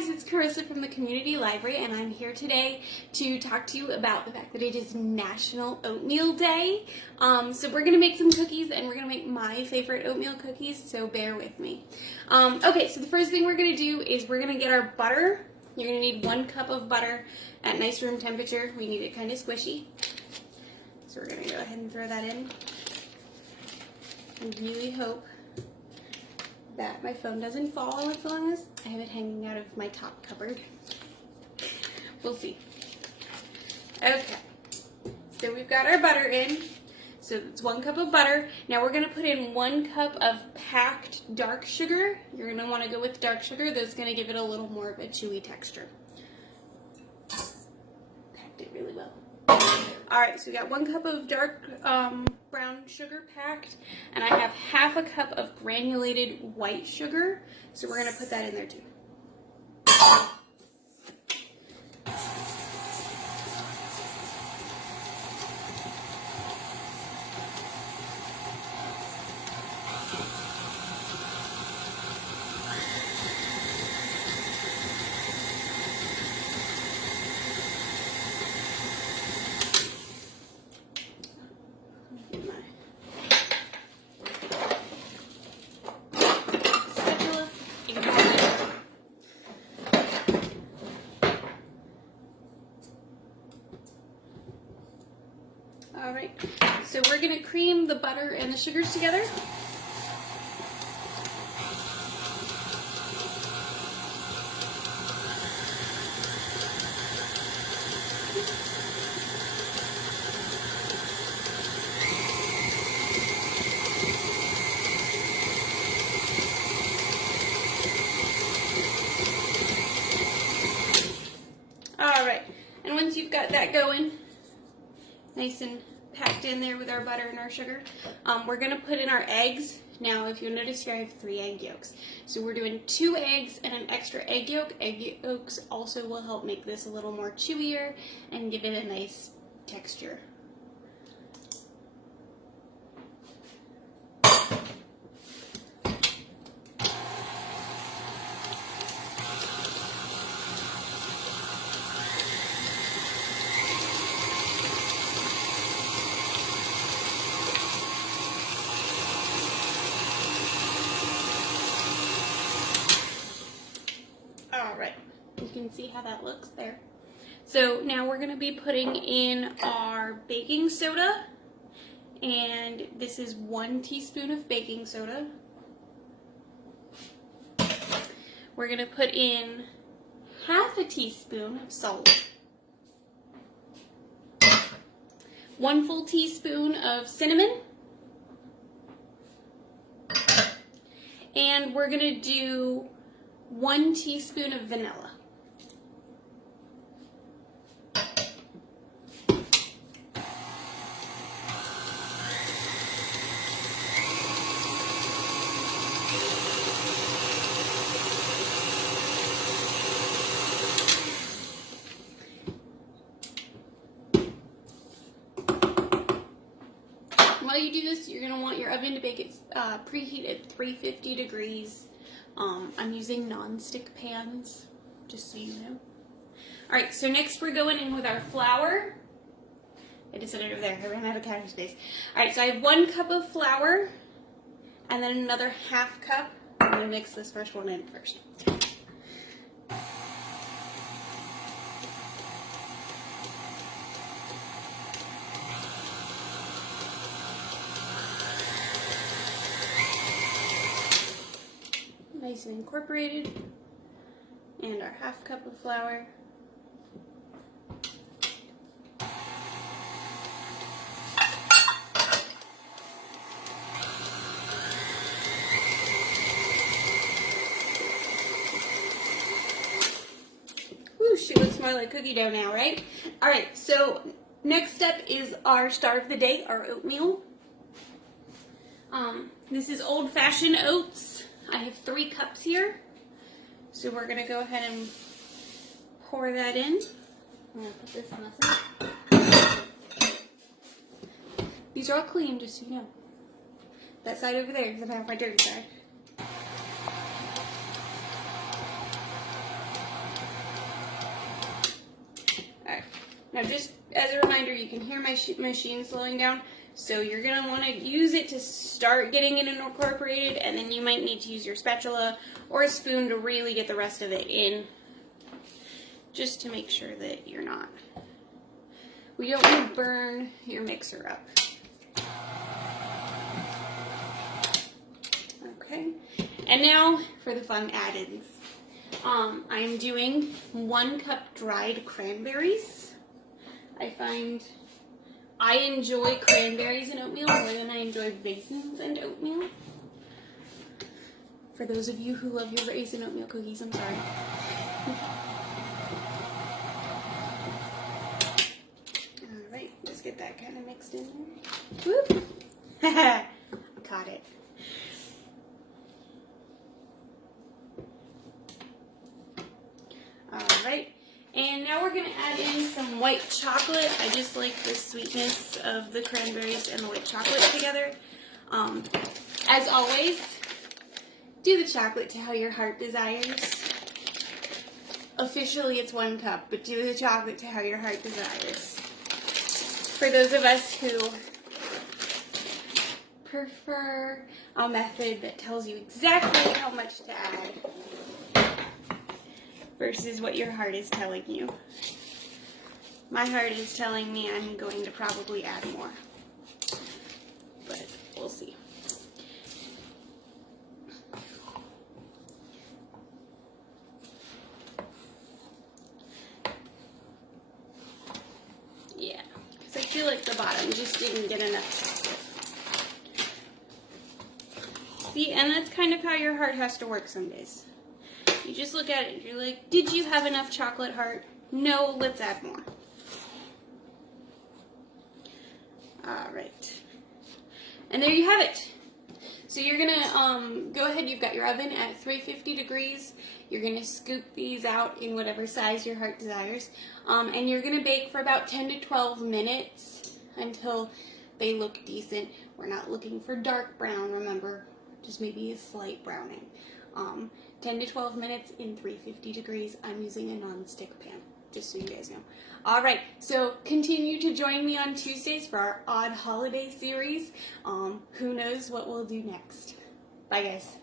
guys, it's Charissa from the Community Library, and I'm here today to talk to you about the fact that it is National Oatmeal Day. So we're going to make some cookies, and we're going to make my favorite oatmeal cookies, so bear with me. Okay, so the first thing we're going to do is we're going to get our butter. You're going to need 1 cup of butter at nice room temperature. We need it kind of squishy. So we're going to go ahead and throw that in. I really hope that my phone doesn't fall while I'm filming this. I have it hanging out of my top cupboard. We'll see. Okay, so we've got our butter in. So it's 1 cup of butter. Now we're going to put in 1 cup of packed dark sugar. You're going to want to go with dark sugar. That's going to give it a little more of a chewy texture. Packed it really well. Alright, so we got 1 cup of dark brown sugar packed, and I have ½ a cup of granulated white sugar, so we're going to put that in there too. Alright, so we're going to cream the butter and the sugars together. Alright, and once you've got that going, nice and packed in there with our butter and our sugar, we're going to put in our eggs. Now, if you'll notice here, I have 3 egg yolks. So we're doing 2 eggs and an extra egg yolk. Egg yolks also will help make this a little more chewier and give it a nice texture. Alright, you can see how that looks there. So now we're going to be putting in our baking soda, and this is 1 teaspoon of baking soda. We're going to put in ½ a teaspoon of salt, 1 full teaspoon of cinnamon, and we're going to do 1 teaspoon of vanilla. While you do this, you're going to want your oven to bake it preheat at 350 degrees. I'm using non-stick pans, just so you know. Alright, so next we're going in with our flour. I just set it over there. I ran out of counter space. Alright, so I have 1 cup of flour, and then another ½ cup. I'm going to mix this first one in first. Nice and incorporated, and our ½ cup of flour. Whoosh, it would smell like cookie dough now, right? Alright, so next step is our start of the day, our oatmeal. This is old-fashioned oats. I have 3 cups here, so we're going to go ahead and pour that in. I'm going to put this on the side. These are all clean, just so you know. That side over there is about my dirty side. Now just as a reminder, you can hear my machine slowing down, so you're going to want to use it to start getting it incorporated, and then you might need to use your spatula or a spoon to really get the rest of it in, just to make sure that you're not. We don't want to burn your mixer up. Okay, and now for the fun add-ins. I'm doing 1 cup dried cranberries. I find I enjoy cranberries and oatmeal more than I enjoy raisins and oatmeal. For those of you who love your raisin oatmeal cookies, I'm sorry. Alright, just get that kind of mixed in there. Whoop! Caught it. Alright, and now we're going to add in some white chocolate. I just like the sweetness of the cranberries and the white chocolate together. As always, do the chocolate to how your heart desires. Officially it's 1 cup, but do the chocolate to how your heart desires. For those of us who prefer a method that tells you exactly how much to add versus what your heart is telling you. My heart is telling me I'm going to probably add more, but we'll see. Yeah, because I feel like the bottom just didn't get enough chocolate. See, and that's kind of how your heart has to work some days. You just look at it, you're like, did you have enough chocolate, heart? No, let's add more. Alright. And there you have it. So you're going to go ahead, you've got your oven at 350 degrees. You're going to scoop these out in whatever size your heart desires. And you're going to bake for about 10 to 12 minutes until they look decent. We're not looking for dark brown, remember, just maybe a slight browning. 10 to 12 minutes in 350 degrees. I'm using a non-stick pan, just so you guys know. Alright, so continue to join me on Tuesdays for our Odd Holiday series. Who knows what we'll do next. Bye, guys.